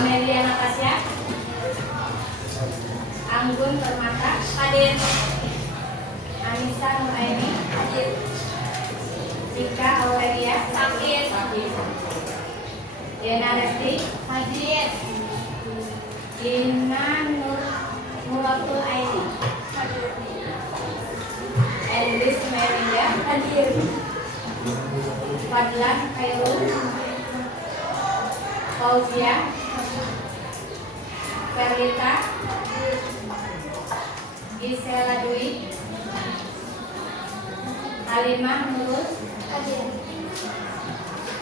Amelia Natasha. Anggun Permata. Hadir. Anissa Nuraini. Hadir. Cika Aurelia. Hadir. Diana Resti. Hadir. Dina Nuratul Aini. Hadir. Endris Melinda. Hadir. Fadlan Khairul. Fauzia. Perlita. Gisela Dwi. Halimah Nurul. Hadir.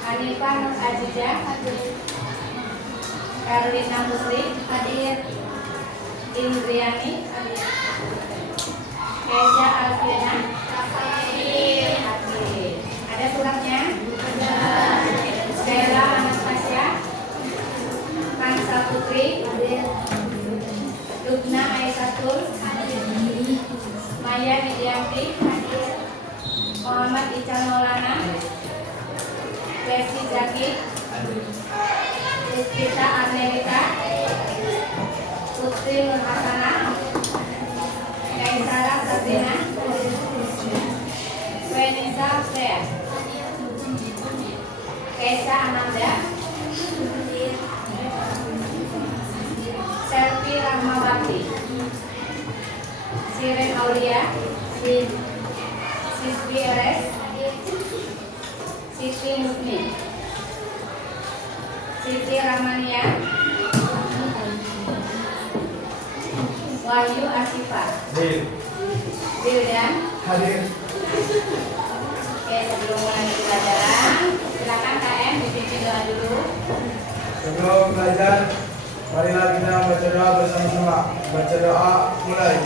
Hanifah Nur Aziza. Hadir. Erlina Musli. Hadir. Indriani. Hadir. Keisha Alfiana. Hadir. Hadir. Ada suratnya? Stella Anastasia. Kansa Putri. Hadir. Lugna Aisatul. Hadir. Maya Widianti. Hadir. Muhammad Ical Maulana. Desi Zaki. Rizkita Arnelita. Putri Nur Hasana. Kaisara Sabrina. Venisa Freya. Keisha Amanda. Selvi Rahmawati. Siren Aulia. Siswi Eres. Siti Musni. Siti Rahmania. Wahyu Asifa. Wildan. Hadir. Oke, sebelum mulai pelajaran, silakan KM dipimpin doa dulu. Sebelum belajar, marilah kita baca doa bersama-sama. Baca doa mulai.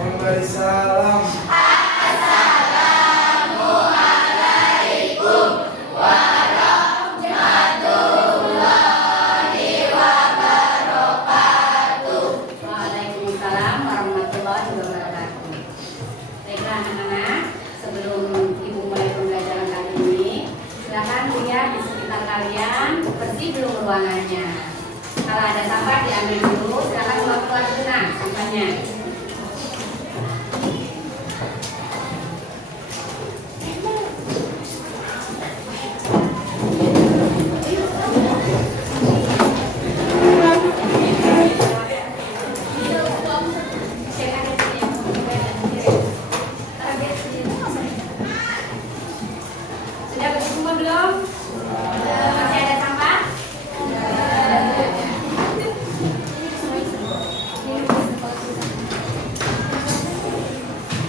Memberi salam. Waalaikumsalam warahmatullahi wabarakatuh. Baiklah anak-anak, sebelum ibu mulai pembelajaran kali ini, silakan lihat di sekitar kalian bersih dulu ruangannya. Kalau ada sampah diambil dulu, silakan keluar tenang sampahnya. Sudah bersih semua belum? Masih ada sampah?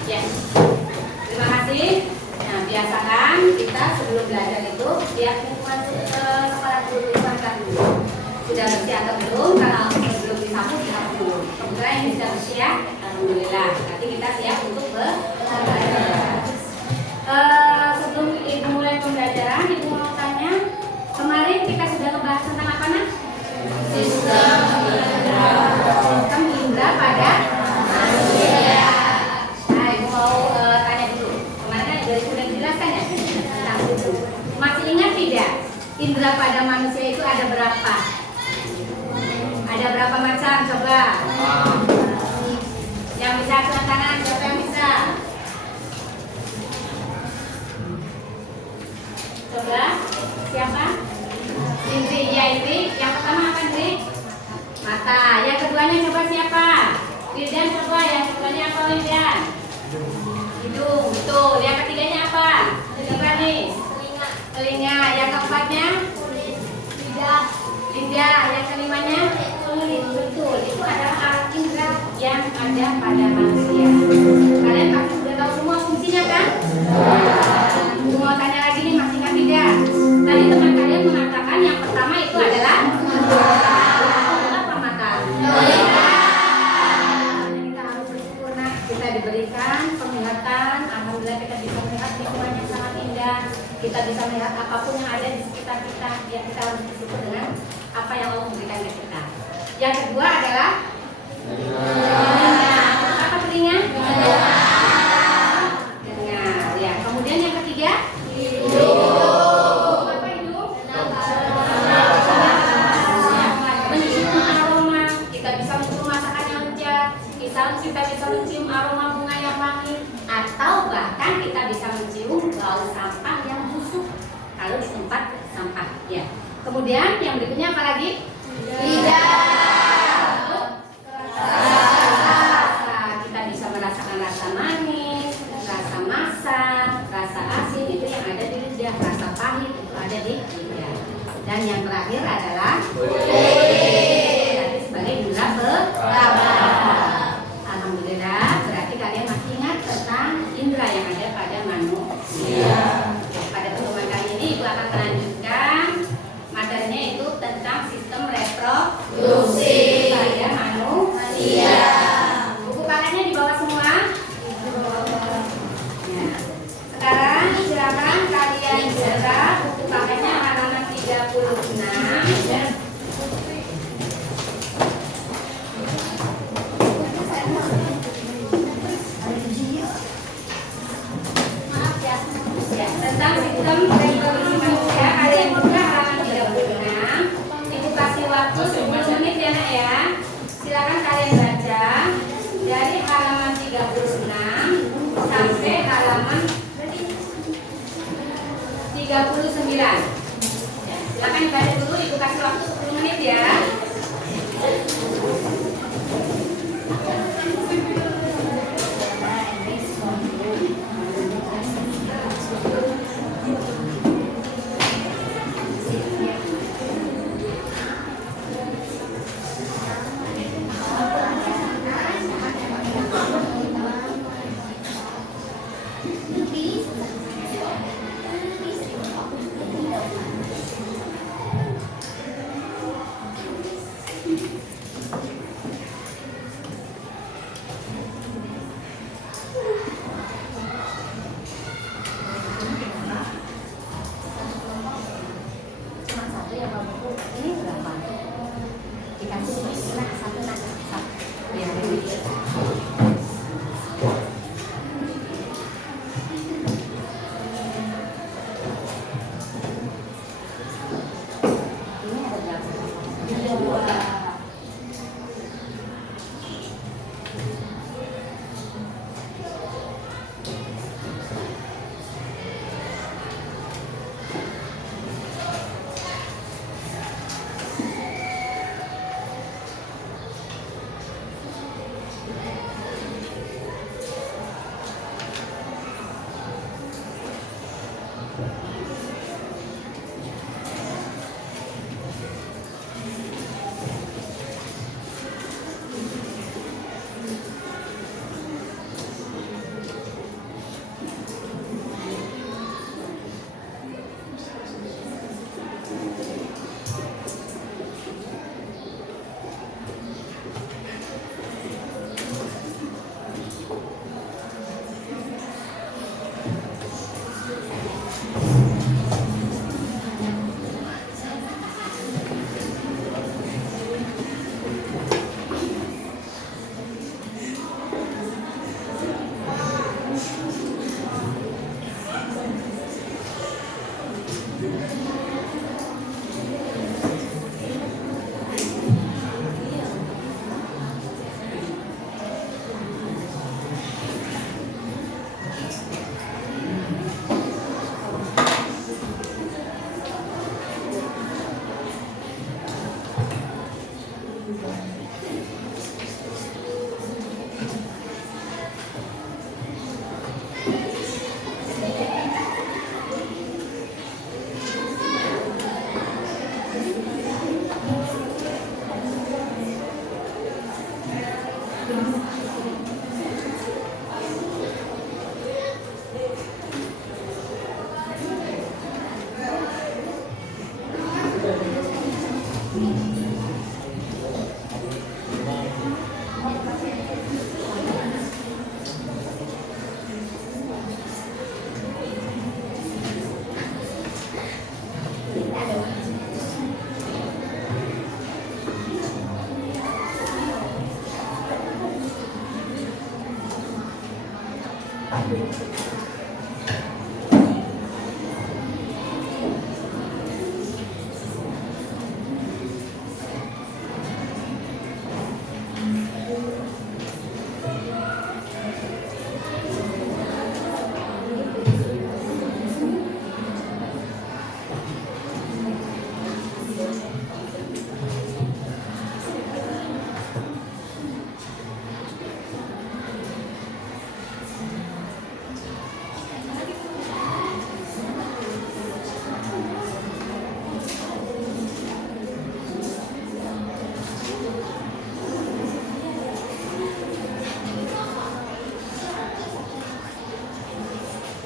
Ya. Terima kasih. Nah, biasakan kita sebelum belajar itu lihat lingkungan kepala guru disampaikan dulu. Sudah bersih atau belum? Kalau belum disapu, disapu dulu. Kemudian yang sudah bersih ya, alhamdulillah. Nanti kita siap untuk belajar. Sebelum ibu mulai pembelajaran, ibu mau tanya, kemarin kita sudah ngebahas tentang apa nak? Sistem indera pada manusia. Nah, ibu mau tanya dulu. Kemarin kan sudah dijelaskan ya tentang itu. Masih ingat tidak? Indera pada manusia itu ada berapa? Ada berapa macam? Coba. Yang bisa angkat tangan, siapa yang bisa? Coba, siapa? Indri, ya Indri. Yang pertama apa Indri? Mata. Yang keduanya coba siapa? Wildan coba. Yang keduanya apa Wildan? Hidung. Betul. Yang ketiganya apa? Coba nih. Telinga. Yang keempatnya? Lidah. Lidah. Yang kelimanya? Kulit. Betul. Itu adalah Yang kedua adalah apa telinga? Dengar. Ya. Kemudian yang ketiga apa hidung? Mencium aroma. Kita bisa mencium masakan yang lezat. Kita bisa mencium aroma bunga yang wangi, atau bahkan kita bisa mencium bau sampah yang busuk kalau di tempat sampah. Ya. Kemudian yang berikutnya apa lagi? Kita bisa merasakan rasa manis, rasa masam, rasa asin, itu yang ada di lidah. Rasa pahit itu ada di lidah. Dan yang terakhir adalah sebagai indera peraba. Alhamdulillah, berarti kalian masih ingat tentang indera yang ada pada manusia. Pada pertemuan kali ini Ibu akan melanjutkan materinya itu tentang sistem reproduksi pada manusia. Buku kaliannya dibawa semua? Ya. Sekarang silakan kalian buka buku kaliannya halaman 36. Tentang sistem reproduksi manusia, kalian buka halaman 36. Ibu kasih waktu 10 menit ya nak ya. Silakan kalian baca dari halaman 36 sampai halaman 39. Silakan dibaca dulu, Ibu kasih waktu 10 menit ya.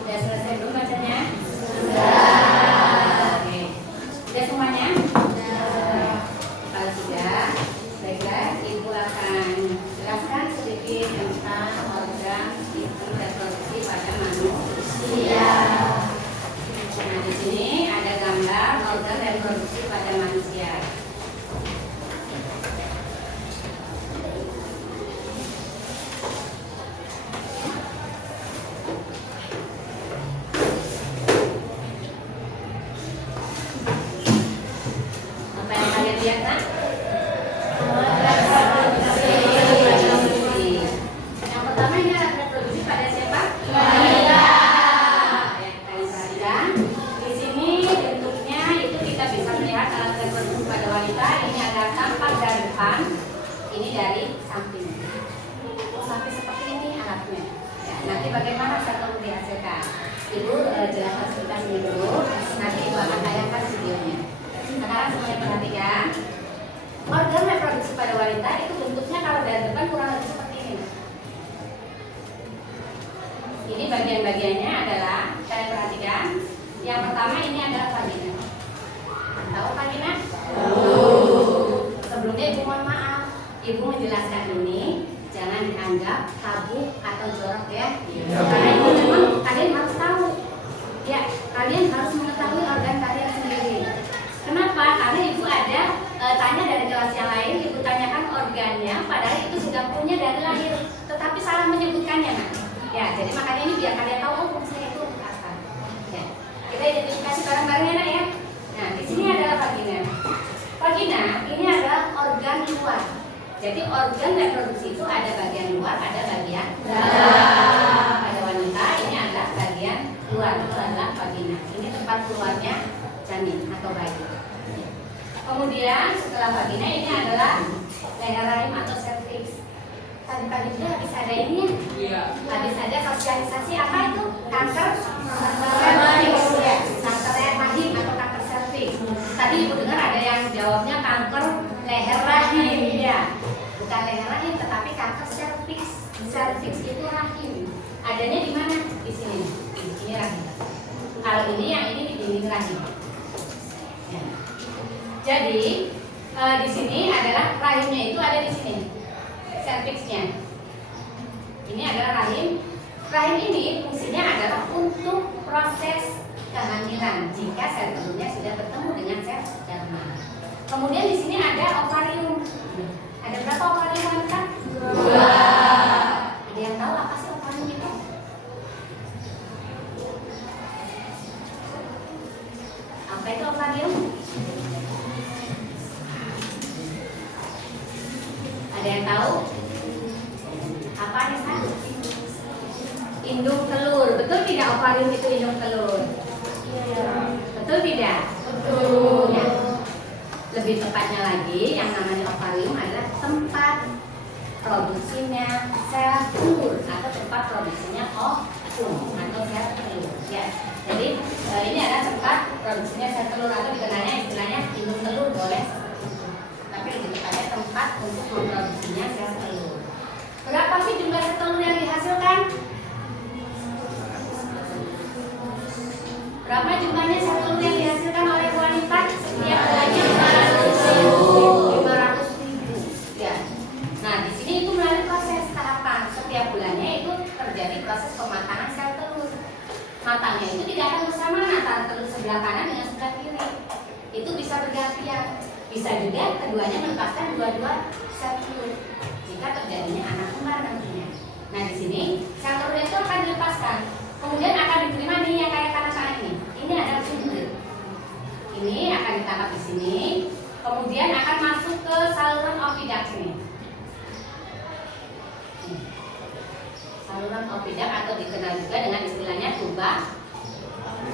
Sudah selesai belum bacanya? Sudah. Oke. Sudah semuanya? Sudah. Kalau sudah, baiklah Ibu akan jelaskan sedikit tentang organ sistem reproduksi pada manusia. Nah, di sini ada gambar organ reproduksi pada manusia. Apa yang kalian lihat, Nak? Reproduksi. Yang pertama ini alat reproduksi pada siapa? Wanita. Ya, kalian perhatikan. Di sini bentuknya itu kita bisa melihat alat reproduksi pada wanita. Ini ada tampak dari depan, ini dari samping. Sampai seperti ini alatnya. Ya, nanti bagaimana satu dihasilkan? Ibu jelaskan sebentar ini dulu. Nanti Ibu akan tayangkan videonya. Sekarang semuanya perhatikan. Organ reproduksi pada wanita itu bentuknya kalau dari depan kurang lebih seperti ini. Ini bagian-bagiannya adalah, kalian perhatikan. Yang pertama ini adalah vagina. Tahu vagina? Sebelumnya Ibu mohon maaf, Ibu menjelaskan ini jangan dianggap tabu atau jorok ya. Karena ini memang kalian harus tahu. Ya, kalian harus mengetahui organ kalian sendiri. Kenapa? Karena Ibu ada tanya dari kelas yang lain, Ibu tanyakan organnya, padahal itu sudah punya dari lahir, tetapi salah menyebutkannya, Nak. Ya, jadi makanya ini biar kalian tahu oh fungsinya itu apa. Ya, kita identifikasi bareng-bareng ya, Nak ya. Nah, di sini adalah vagina. Vagina ini adalah organ luar. Jadi organ reproduksi itu ada bagian luar, ada bagian dalam. Pada wanita ini adalah bagian luar, itu adalah vagina. Ini tempat keluarnya janin atau bayi. Kemudian setelah vagina ini adalah leher rahim atau cervix. Tadi juga habis ada ini ya. Habis ada sosialisasi apa itu? Kanker cervix ya. Kanker leher rahim atau kanker cervix. Tadi Ibu dengar ada yang jawabnya kanker leher rahim ya. Bukan leher rahim tetapi kanker cervix. Cervix itu rahim. Adanya di mana? Di sini. Di sini rahim. Kalau ini yang ini di dinding rahim. Ya. Jadi di sini adalah rahimnya itu ada di sini, cervixnya. Ini adalah rahim. Rahim ini fungsinya adalah untuk proses kehamilan jika sel telurnya sudah bertemu dengan sel sperma. Kemudian di sini ada ovarium. Ada berapa ovarium wanita? 2. Ada yang tahu apa sih ovarium itu? Apa itu ovarium? Ada yang tahu? Apa Nisa? Indung telur. Betul tidak ovarium itu indung telur? Betul tidak? Betul. Ya. Lebih tepatnya lagi, yang namanya ovarium adalah tempat produksinya sel telur atau tempat produksinya ovum atau sel telur. Ya. Jadi ini adalah tempat produksinya sel telur atau dikenalnya istilahnya indung telur boleh. Tapi lebih tepatnya tempat untuk memproduksinya sel telur. Berapa sih jumlah sel telur yang dihasilkan? Berapa jumlahnya sel telur yang dihasilkan oleh wanita setiap bulannya? 500.000. Ya. Nah, di sini itu melalui proses tahapan. Setiap bulannya itu terjadi proses pematangan sel telur. Matangnya itu tidak akan bersamaan antara telur sebelah kanan dengan sebelah kiri. Itu bisa bergantian. Bisa juga keduanya melepaskan dua-dua sel telur jika terjadinya anak kembar nantinya. Nah di sini sel telurnya itu akan dilepaskan, kemudian akan diterima nih yang kayak kanak-kanak ini. Ini ada sumber. Ini akan ditangkap di sini, kemudian akan masuk ke saluran oviduct ini. Saluran oviduct atau dikenal juga dengan istilahnya tuba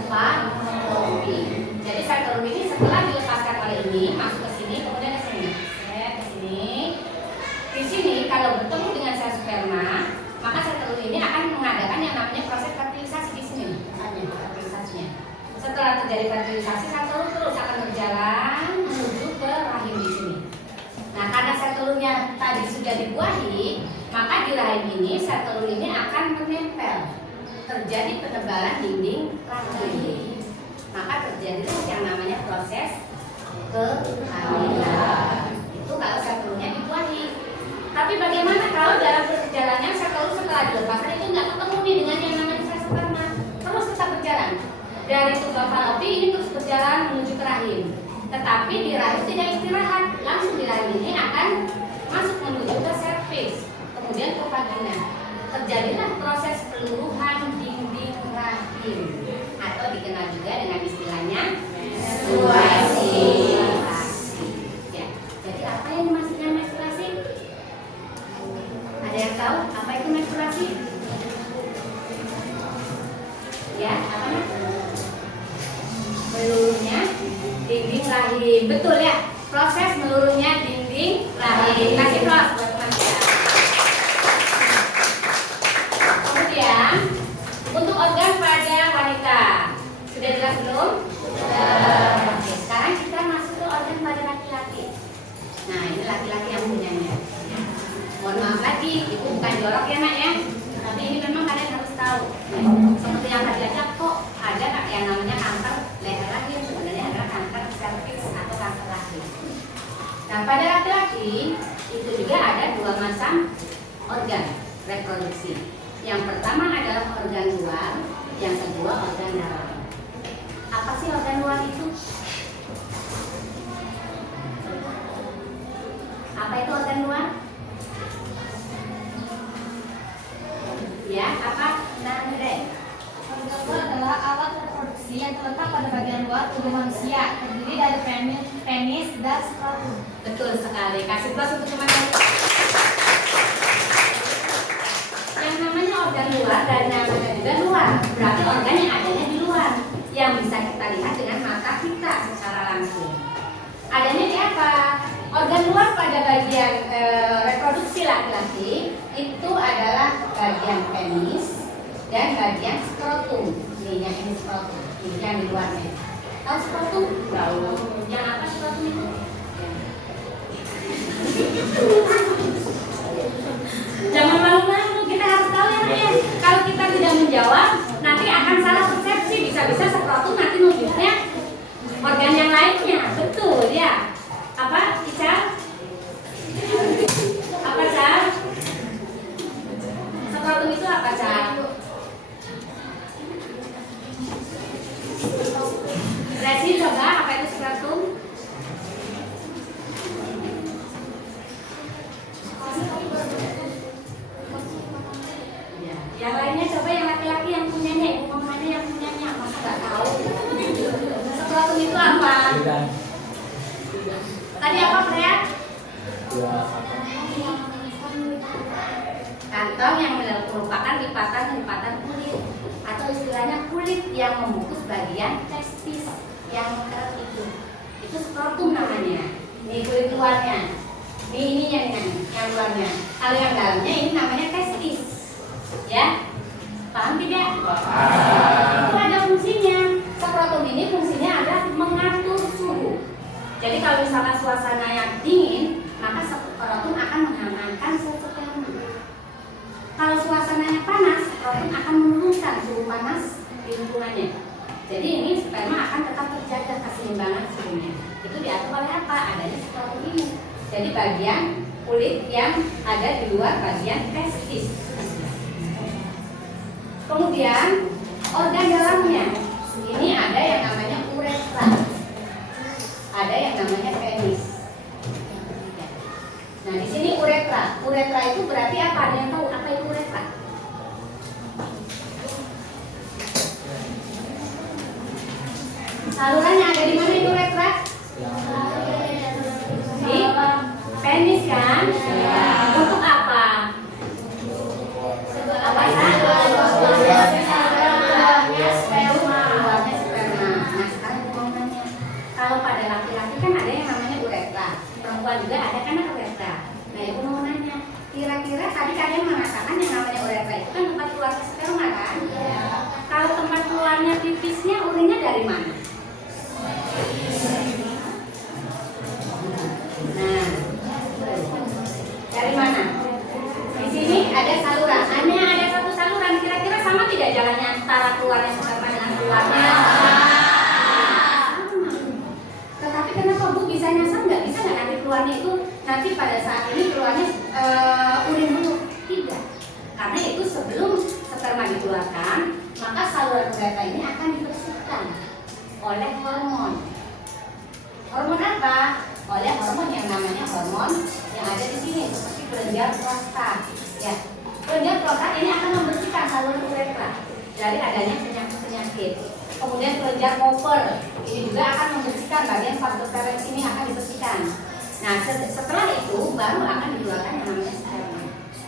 Fallopi. Jadi sel telur ini setelah dilepaskan oleh ini masuk ke sini, kemudian ke sini, ke sini. Di sini kalau bertemu dengan sel sperma, maka sel telur ini akan mengadakan yang namanya proses fertilisasi di sini. Fertilisasinya. Setelah terjadi fertilisasi, sel telur terus akan berjalan menuju ke rahim di sini. Nah, karena sel telurnya tadi sudah dibuahi, maka di rahim ini sel telur ini akan menempel. Terjadi penebalan dinding rahim. Maka terjadilah yang namanya proses kehamilan. Itu kalau sel telurnya dibuahi. Tapi bagaimana kalau dalam perjalanannya sel telur setelah dilepaskan itu nggak ketemu nih dengan yang namanya sel sperma, terus tetap berjalan. Dari tuba Fallopi ini terus berjalan menuju ke rahim. Tetapi di rahim tidak istirahat, langsung di rahim ini akan masuk menuju ke serviks, kemudian ke vagina. Terjadilah proses peluruhan dinding rahim atau dikenal juga dengan istilahnya menstruasi. Ya, jadi apa yang dimaksudnya menstruasi? Ada yang tahu apa itu menstruasi? Ya, apa? Meluruhnya dinding rahim. Betul ya, proses meluruhnya dinding rahim. Kasih plus buat teman-teman. Kemudian untuk organ pada wanita sudah jelas belum? Sudah. Oke, sekarang kita masuk ke organ pada laki-laki. Nah ini laki-laki yang punyanya. Mohon maaf lagi, itu bukan jorok ya nak ya. Tapi ini memang kalian harus tahu. Seperti yang tadi aja kok ada yang namanya kanker leher rahim, sebenarnya adalah kanker serviks atau kanker rahim. Nah pada laki-laki itu juga ada dua macam organ reproduksi. Yang pertama adalah organ luar, yang kedua organ dalam. Apa sih organ luar itu? Apa itu organ luar? Ya, apa? Nah, organ luar adalah alat reproduksi yang terletak pada bagian luar tubuh manusia, terdiri dari penis dan skrotum. betul sekali. Kasih plus untuk teman-teman. Yang namanya organ luar dan namanya juga luar, berarti organ yang adanya di luar, yang bisa kita lihat dengan mata kita secara langsung. Adanya di apa? Organ luar pada bagian reproduksi laki-laki itu adalah bagian penis dan bagian skrotum. Ini yang ini skrotum, ini yang di luarnya. Tahu skrotum? Tahu. Yang apa skrotum itu? Jangan malu-malu, kita harus tahu ya Nak ya. Kalau kita tidak menjawab, nanti akan salah persepsi. Bisa-bisa skrotum nanti nunjuknya organ yang lainnya. Betul ya. Apa, Ica? Apa, Ca? Skrotum itu apa, Ca? Resi coba, apa itu skrotum? Yang lainnya coba yang laki-laki yang punyanya, ibu mamanya yang punyanya, masa nggak tahu? Skrotum itu apa? Tadi apa Freya? Kantong yang merupakan lipatan kulit atau istilahnya kulit yang membungkus bagian testis yang mengkerut itu. Itu skrotum namanya. Ini kulit luarnya. Ini ininya yang luarnya. Kalau yang dalamnya ini namanya testis. Ya, paham tidak? Itu ada fungsinya. Skrotum ini fungsinya adalah mengatur suhu. Jadi kalau misalkan suasana yang dingin, maka skrotum akan menghangatkan sel sperma. Kalau suasananya panas, skrotum akan menurunkan suhu panas di lingkungannya. Jadi ini sperma akan tetap terjaga keseimbangan suhunya. Itu diatur oleh apa? Adanya skrotum ini. Jadi bagian kulit yang ada di luar bagian testis. Kemudian organ dalamnya, ini ada yang namanya uretra, ada yang namanya penis. Nah di sini uretra, uretra itu berarti apa? Ada yang tahu apa itu uretra? Salurannya ada di mana itu uretra? Di penis kan? Untuk apa? Apa sperma. Nah sekarang mau nanya, kalau pada laki-laki kan ada yang namanya uretra, perempuan juga ada kan uretra. Nah ibu mau nanya, kira-kira tadi kalian mengatakan yang namanya uretra itu kan tempat keluar sperma kan? Kalau tempat keluarnya pipisnya, urinnya dari mana? Nah, dari mana? Di sini ada saluran. Hanya ada satu saluran. Kira-kira sama tidak jalannya antara keluarnya sperma dengan keluarnya? Tetapi kenapa Bu bisa nyasar? Nggak bisa nggak nanti keluarnya itu nanti pada saat ini keluarnya urin dulu? Tidak. Karena itu sebelum sperma dikeluarkan, maka saluran uretra ini akan dibersihkan oleh hormon. Hormon apa? Oleh hormon yang namanya hormon yang ada di sini seperti kelenjar prostat. Ya, kelenjar prostat ini akan membersihkan saluran uretra dari adanya penyakit-penyakit. Kemudian kelenjar Cooper ini juga akan membersihkan bagian vasovagus ini akan dibersihkan. Nah, setelah itu baru akan dikeluarkan yang namanya sperma.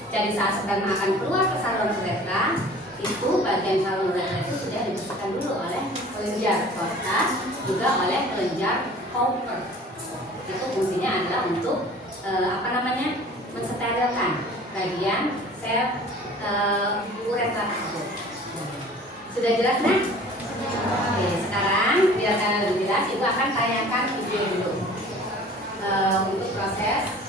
Jadi saat sperma akan keluar ke saluran uretra, itu bagian saluran uretra itu sudah dibersihkan dulu oleh kelenjar prostat, juga oleh kelenjar Cooper. Itu fungsinya adalah untuk mensterilkan bagian sel uretra tersebut. Sudah jelas nah? Oke, sekarang biar kalian lebih jelas, ibu akan tanyakan video dulu untuk proses.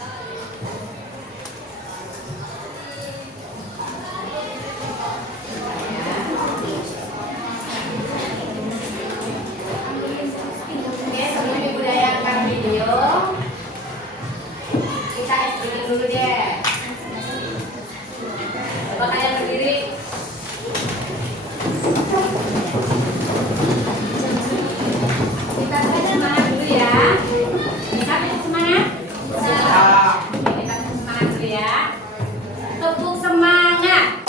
Kita explain dulu deh. Coba kalian berdiri. Kita semangat dulu ya. Bisa semangat? Bisa. Kita semangat dulu ya. Tepuk semangat.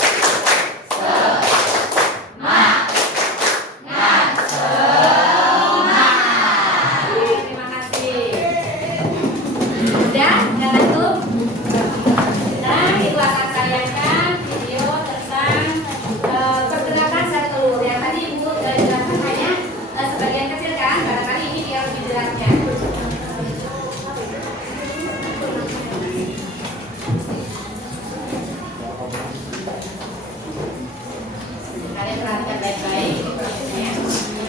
Kalian perhatikan baik-baik ini prosesnya. Ini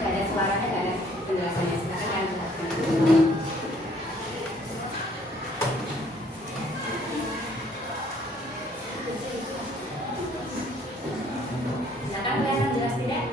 gak ada suaranya, gak ada penjelasannya. Sekarang kalian jelaskan dulu. Silakan kelihatan jelas tidak?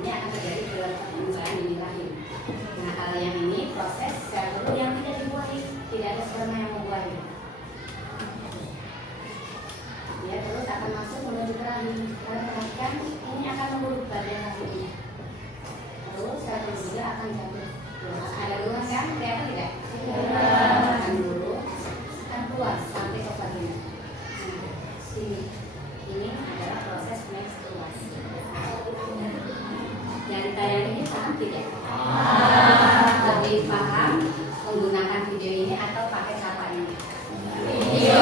ini akan terjadi perubahan di rahim. Nah, kalau yang ini proses sel telur yang tidak dibuahi, tidak ada sperma yang membuahi. Ya, terus akan masuk menuju ke rahim. Kalian perhatikan ini akan memburuk badan rahim ini. Terus sel telur juga akan jatuh. Ada luas kan? Kelihatan tidak? Akan buruk, akan keluar sampai ke vagina. Nah, ini adalah proses menstruasi. Yang ditayang ini paham tidak? Lebih paham menggunakan video ini atau pakai siapa ini? Video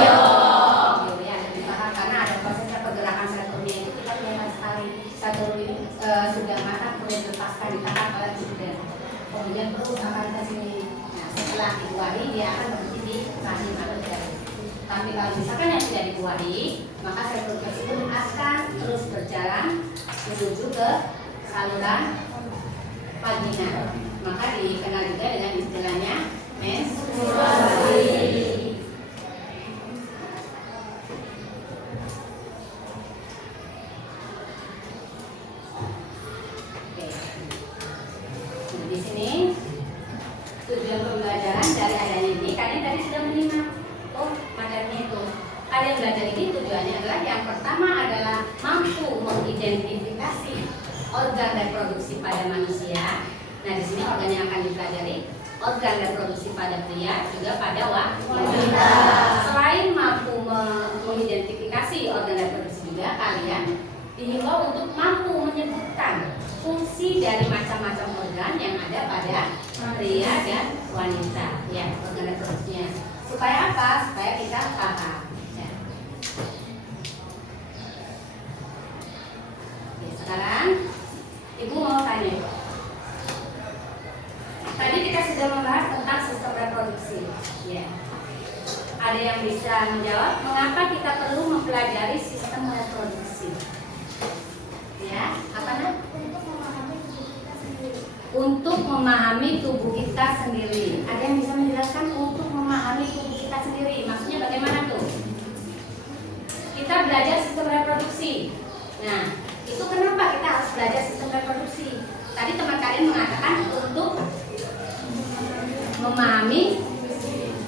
ya, lebih paham karena ada prosesnya pergerakan sel telurnya itu kita kelihatan sekali. Sel telur ini sudah matang kemudian dilepaskan ditangkap oleh sudah. Kemudian terus akan ke sini. Nah, setelah dibuahi dia akan berhenti di rahim atau jarum. Tapi kalau misalkan yang tidak dibuahi, maka sel telur tersebut akan terus berjalan menuju ke saluran vagina. Maka dikenal juga dengan istilahnya menstruasi. Oke. Nah, di sini tujuan pembelajaran dari adanya ini, kalian tadi sudah menyimak. Oh, materinya itu. Kalian belajar ini tujuannya adalah yang pertama adalah mampu mengidentifikasi organ reproduksi pada manusia. Nah, di sini organ yang akan dipelajari organ reproduksi pada pria juga pada wanita. Selain mampu mengidentifikasi organ reproduksi juga, kalian dihimbau untuk mampu menyebutkan fungsi dari macam-macam organ yang ada pada pria dan wanita. Ya, organ reproduksinya. Supaya apa? Supaya kita paham. Ya. Oke, sekarang Ibu mau tanya. Tadi kita sudah membahas tentang sistem reproduksi. Ya. Ada yang bisa menjawab mengapa kita perlu mempelajari sistem reproduksi? Ya, apa nak? Untuk memahami tubuh kita sendiri. Ada yang bisa menjelaskan untuk memahami tubuh kita sendiri? Maksudnya bagaimana tuh? Kita belajar sistem reproduksi. Nah, itu kenapa kita harus belajar sistem reproduksi? Tadi teman kalian mengatakan untuk memahami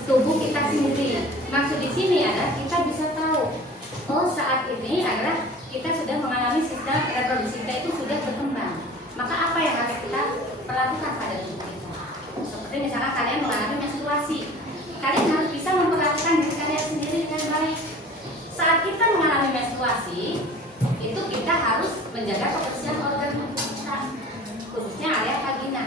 tubuh kita sendiri. Maksud di sini adalah kita bisa tahu, oh saat ini adalah kita sudah mengalami sistem reproduksi kita itu sudah berkembang. Maka apa yang harus kita perlakukan pada tubuh kita? Seperti misalnya kalian mengalami menstruasi, kalian harus bisa memperlakukan diri kalian sendiri dengan baik. Saat kita mengalami menstruasi, itu kita harus menjaga kebersihan organ tubuh kita, khususnya area vagina.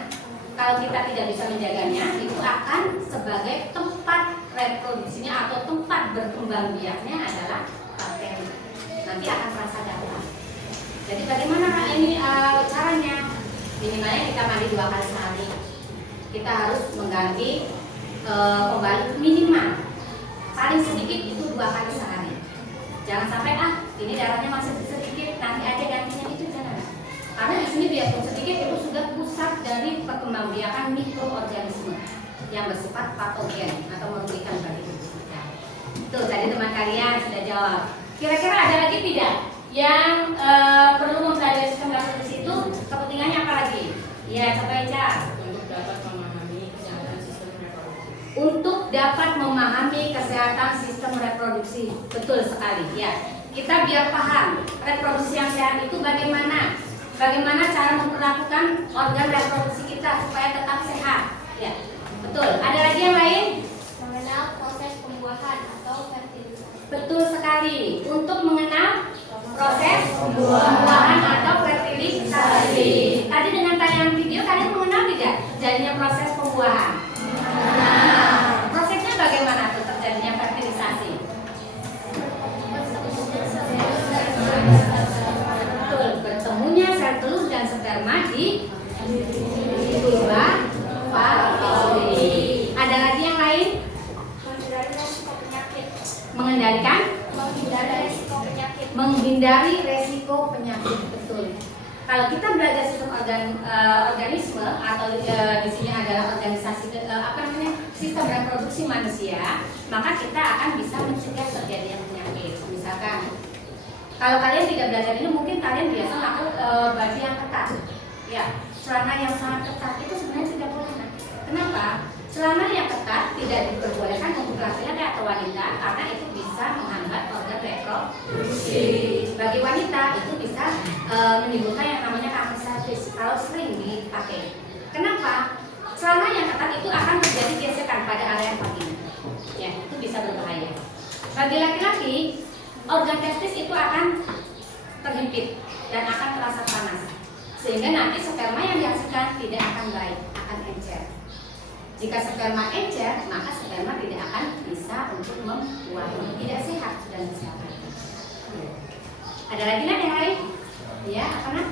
Kalau kita tidak bisa menjaganya, itu akan sebagai tempat reproduksinya atau tempat berkembang biaknya adalah bakteri. Nanti akan terasa gatal. Jadi bagaimana ini caranya? Minimalnya kita mandi 2 kali sehari. Kita harus mengganti pembalut minimal. Paling sedikit itu 2 kali sehari. Jangan sampai ini darahnya masih sedikit, nanti aja gantinya, itu jangan. Karena di sini biarpun sedikit itu sudah pusat dari perkembangbiakan mikroorganisme yang bersifat patogen atau merugikan bagi tubuh kita. Tuh tadi teman kalian sudah jawab. Kira-kira ada lagi tidak yang perlu mempelajari sistem reproduksi itu? Kepentingannya apa lagi? Ya, coba Ica. Untuk dapat memahami kesehatan sistem reproduksi. Untuk dapat memahami kesehatan sistem reproduksi, betul sekali. Ya, kita biar paham reproduksi yang sehat itu bagaimana. Bagaimana cara memperlakukan organ reproduksi kita supaya tetap sehat? Ya, betul. Ada lagi yang lain? Mengenal proses pembuahan atau fertilisasi. Betul sekali. Untuk mengenal proses pembuahan atau fertilisasi. Tadi dengan tayangan video kalian mengenal tidak jadinya proses pembuahan? Nah, prosesnya bagaimana tuh terjadinya fertilisasi? Betul, bertemunya sel telur dan sperma di tuba Pavlov. Ada lagi yang lain? Menghindari resiko penyakit. Mengendalikan? Menghindari resiko penyakit. Menghindari resiko penyakit, betul. Kalau kita belajar sistem organisme atau di sini adalah organisasi sistem reproduksi manusia, maka kita akan bisa mencegah terjadinya penyakit. Misalkan, kalau kalian tidak belajar ini, mungkin kalian biasa pakai baju yang ketat. Ya, celana yang sangat ketat itu sebenarnya tidak boleh. Nah, kenapa? Celana yang ketat tidak diperbolehkan untuk laki-laki atau wanita karena itu bisa menghambat organ reproduksi. Bagi wanita itu bisa menimbulkan yang namanya kanker cervix kalau sering dipakai. Kenapa? Celana yang ketat itu akan terjadi gesekan pada area vagina. Ya, itu bisa berbahaya. Bagi laki-laki, organ testis itu akan terhimpit dan akan terasa panas. Sehingga nanti sperma yang dihasilkan tidak akan baik, akan encer. Jika sperma encer, maka sperma tidak akan bisa untuk membuah, tidak sehat dan kesehatan. Ada lagi nak yang lain? Ya, apa nak?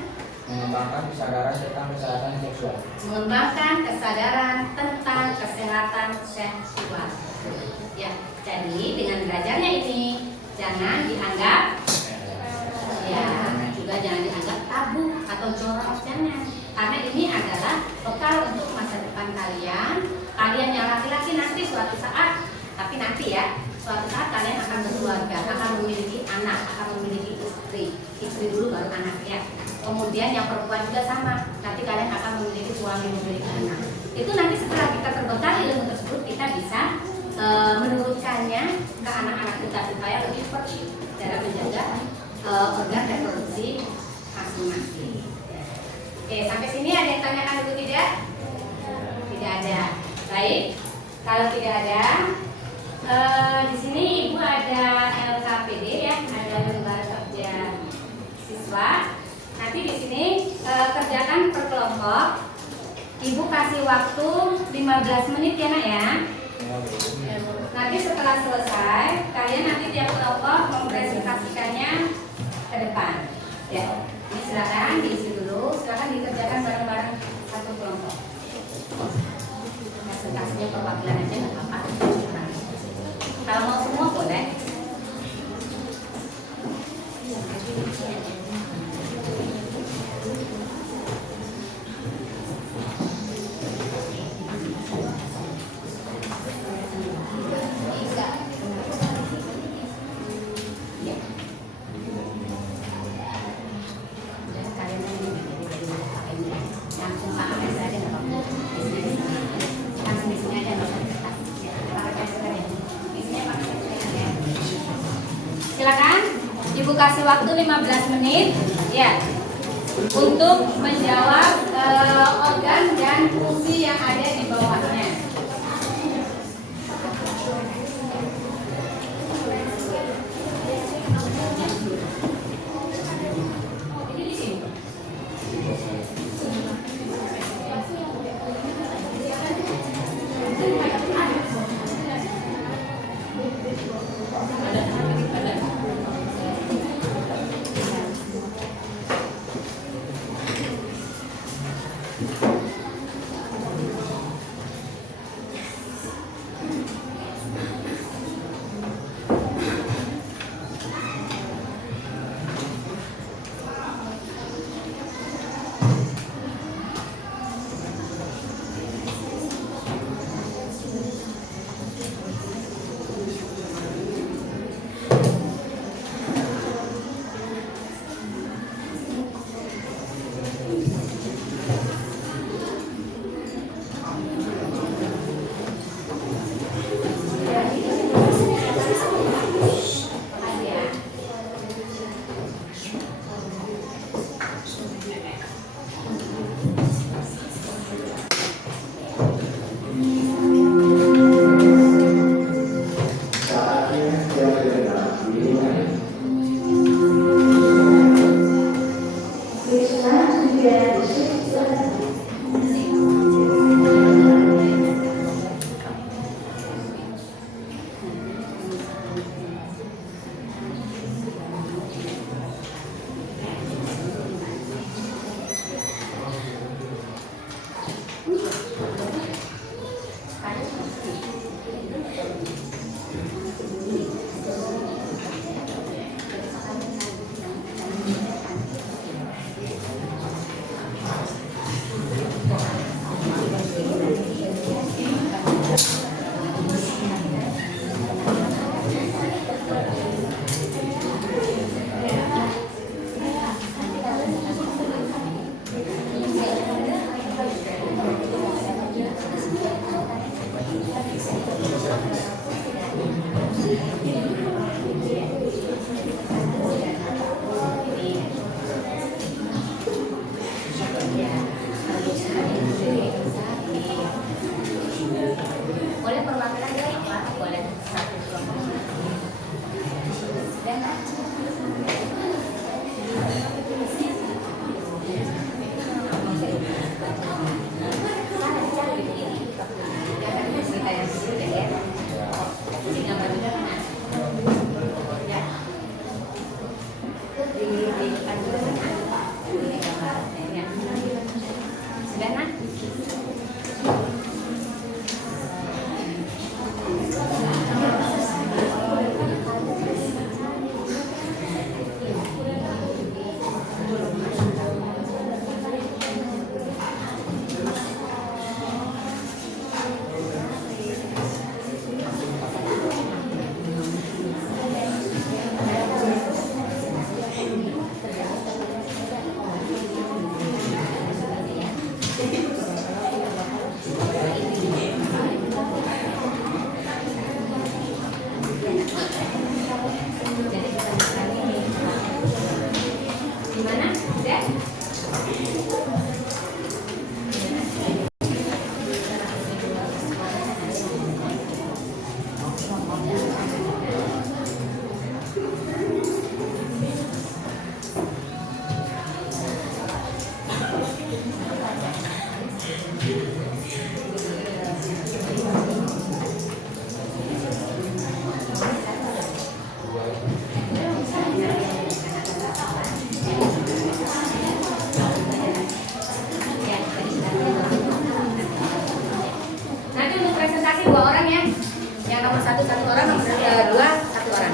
Mengembangkan kesadaran tentang kesehatan seksual. Mengembangkan kesadaran tentang kesehatan seksual. Ya, jadi dengan belajarnya ini jangan dianggap ya, juga jangan dianggap tabu atau jorok, jangan. Karena ini adalah bekal untuk masa depan kalian. Kalian yang laki-laki nanti suatu saat, tapi nanti ya, suatu saat kalian akan berkeluarga, akan memiliki anak, akan memiliki istri dulu baru anak ya. Kemudian yang perempuan juga sama, nanti kalian akan memiliki suami, memiliki anak. Itu nanti setelah kita terbekal ilmu tersebut, kita bisa menurunkannya ke anak-anak kita supaya lebih efektif dalam menjaga organ reproduksi masing-masing. Oke, sampai sini ada yang tanyakan dulu tidak? Tidak ada. Baik, kalau tidak ada, di sini ibu ada LKPD ya, ada lembar kerja siswa. Nanti di sini kerjakan per kelompok. Ibu kasih waktu 15 menit ya nak ya. Nanti setelah selesai, kalian nanti tiap kelompok mempresentasikannya ke depan. Ya, ini silakan diisi dulu, silakan dikerjakan bareng-bareng satu kelompok. Presentasinya perwakilan aja nggak apa-apa. Kalau mau semua boleh. Silakan, Ibu kasih waktu 15 menit ya untuk menjawab organ dan fungsi yang ada di bawahnya. Nanti untuk presentasi 2 orang ya. Yang nomor 1 1 orang, nomor 2 1 orang.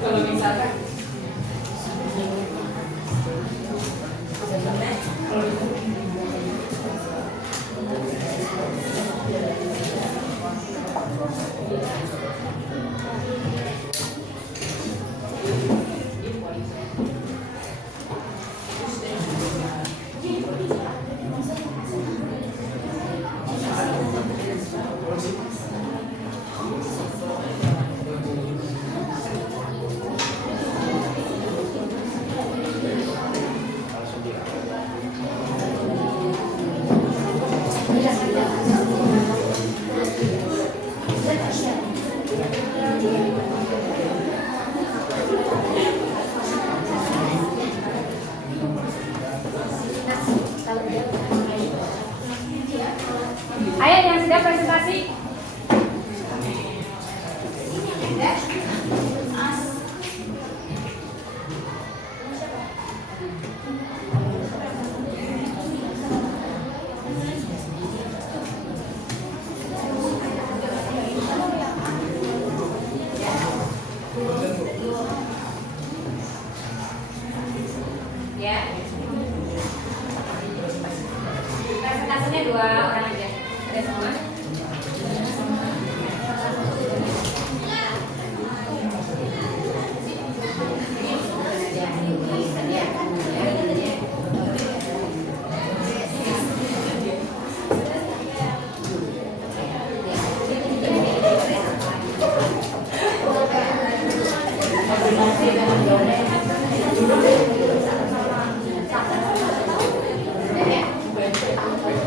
Kalau misalkan Ayo yang sudah presentasi. Ya. Presentasinya 2 orang aja. Ada semua?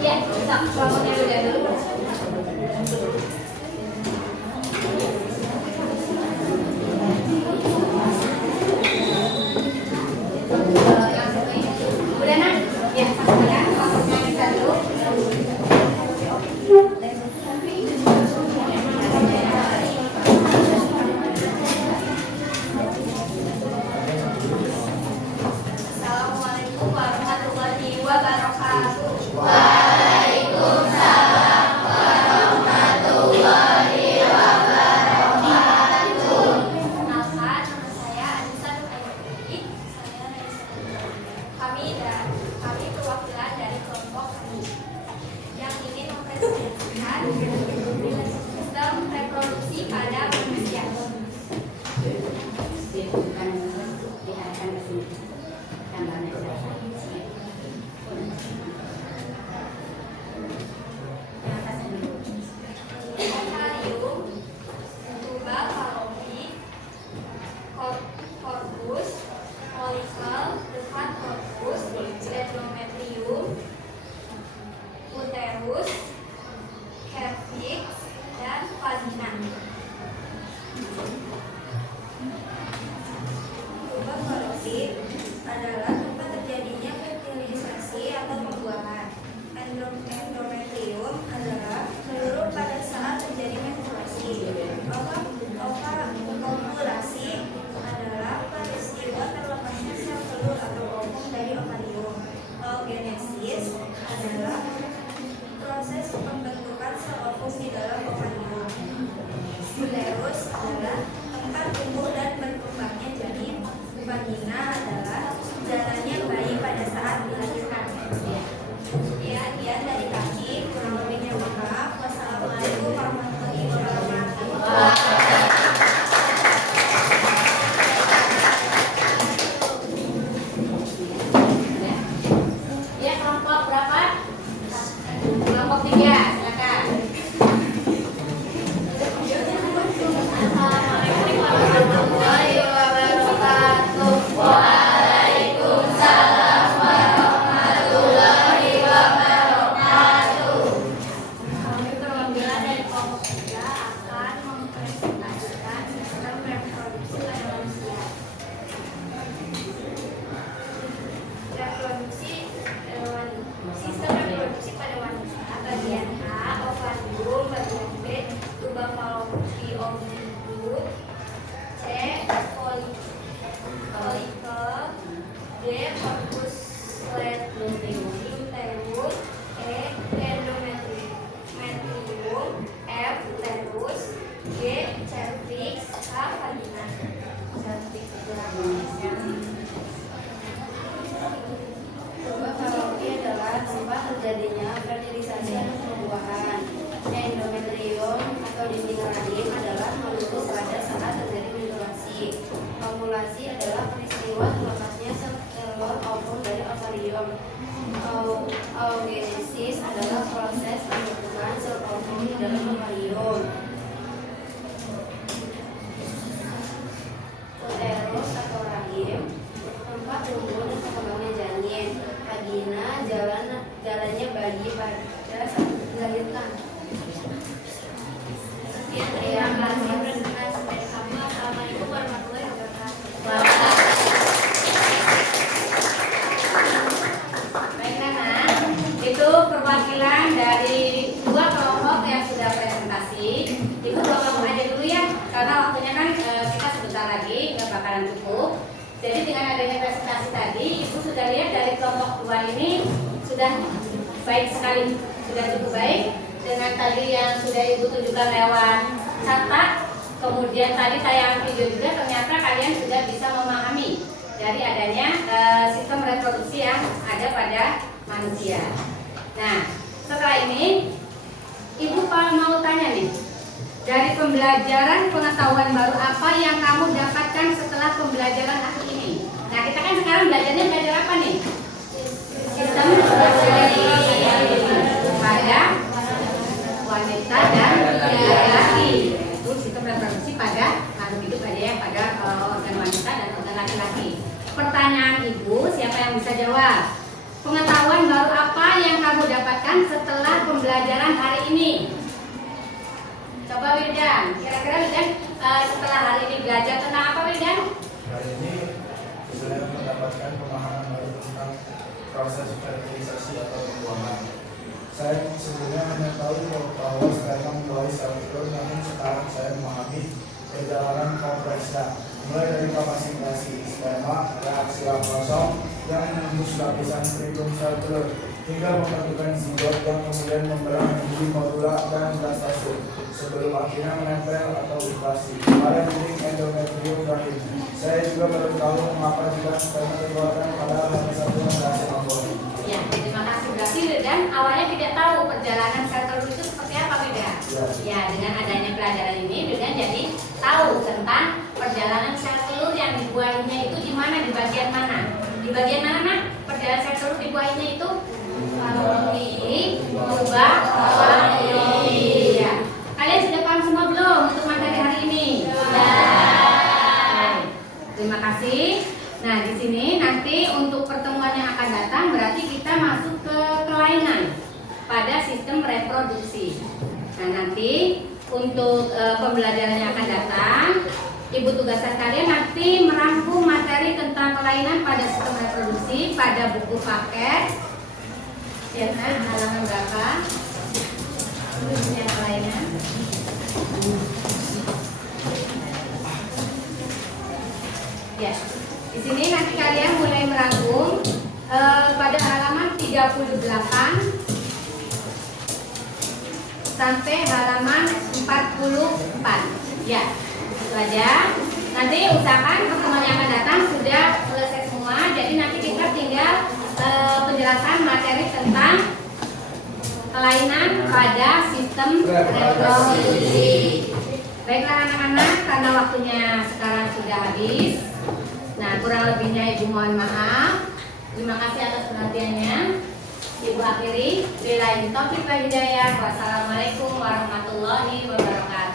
Ya, bisa. Kelompoknya udah dulu. Udah nak? Ya, ya. Kelompoknya bisa dulu. Assalamualaikum warahmatullahi wabarakatuh. Perkenalkan, nama saya Anissa Nurhayati. Kami perwakilan dari kelompok kami yang ingin mempresentasikan sistem reproduksi pada manusia. Bukan diarahkan ke sini. Gambarnya. Yang atasnya dulu. Ovarium, tuba fallopi, corpus, follicle, dekat corpus, endometrium, uterus, cervix, dan vagina. Tuba fallopi adalah tempat terjadinya fertilisasi atau pembuahan. Endometrium adalah seluruh pada saat terjadi menstruasi. Ovulasi adalah peristiwa terlepasnya sel telur atau ovum dari ovarium. Oogenesis adalah proses pembentukan sel ovum di dalam ovarium. Uterus adalah tempat tumbuh dan berkembangnya janin. Vagina adalah jalannya bayi pada saat dilahirkan. Sekian dari kami, kurang lebihnya maaf. Wassalamualaikum warahmatullahi wabarakatuh. Ya, kelompok berapa? Kelompok 3, silakan. Assalamualaikum warahmatullahi wabarakatuh. adanya presentasi tadi, Ibu sudah lihat dari kelompok 2 ini sudah baik sekali, sudah cukup baik dengan tadi yang sudah Ibu tunjukkan lewat catat. Kemudian tadi tayangan video juga ternyata kalian sudah bisa memahami dari adanya sistem reproduksi yang ada pada manusia. Nah, setelah ini Ibu mau tanya nih, dari pembelajaran pengetahuan baru apa yang kamu dapatkan setelah pembelajaran hari ini? Nah, kita kan sekarang belajar apa nih? Sistem reproduksi pada wanita dan laki-laki. Itu sistem reproduksi pada makhluk hidup aja ya, pada organ wanita dan organ laki-laki. Pertanyaan Ibu, siapa yang bisa jawab? Pengetahuan baru apa yang kamu dapatkan setelah pembelajaran hari ini? Coba Wildan, kira-kira Wildan setelah hari ini belajar tentang apa Wildan? Hari ini saya mendapatkan pemahaman baru tentang proses fertilisasi atau pembuahan. Saya sebelumnya mengetahui bahwa sperma membuahi sel telur, namun sekarang saya memahami perjalanan kompleksnya, mulai dari kapasitasi sperma, reaksi kosong yang menembus lapisan perikum sel telur, hingga membentukkan zigot yang kemudian membelah menjadi modula dan blastase sebelum akhirnya menempel atau inflasi pada dinding endometrium rahim. Saya juga baru tahu mengapa jika sperma dikeluarkan padahal hanya satu yang berhasil membuat. Ya, terima kasih. Berarti dan awalnya tidak tahu perjalanan sel telur itu seperti apa beda. Ya, dengan adanya pelajaran ini Wildan jadi tahu tentang perjalanan sel telur yang dibuahinya itu di mana, di bagian mana. Di bagian mana nak? Perjalanan sel telur dibuahinya itu di lubang wangi. Ya. Kalian sudah paham semua belum untuk materi hari ini? Ya. Terima kasih. Nah, di sini nanti untuk pertemuan yang akan datang berarti kita masuk ke kelainan pada sistem reproduksi. Nah, nanti untuk pembelajaran yang akan datang, Ibu tugaskan kalian nanti merangkum materi tentang kelainan pada sistem reproduksi pada buku paket. Ya, halaman berapa? Yang kelainan. Ya. Di sini nanti kalian mulai merangkum pada halaman 38 sampai halaman 44. Ya, itu aja. Nanti usahakan pertemuan yang akan datang sudah selesai semua. Jadi nanti kita tinggal penjelasan materi tentang kelainan pada sistem reproduksi. Baiklah anak-anak, karena waktunya sekarang sudah habis. Nah, kurang lebihnya Ibu mohon maaf. Terima kasih atas perhatiannya. Ibu akhiri. Billahi taufiq wal hidayah. Wassalamualaikum warahmatullahi wabarakatuh.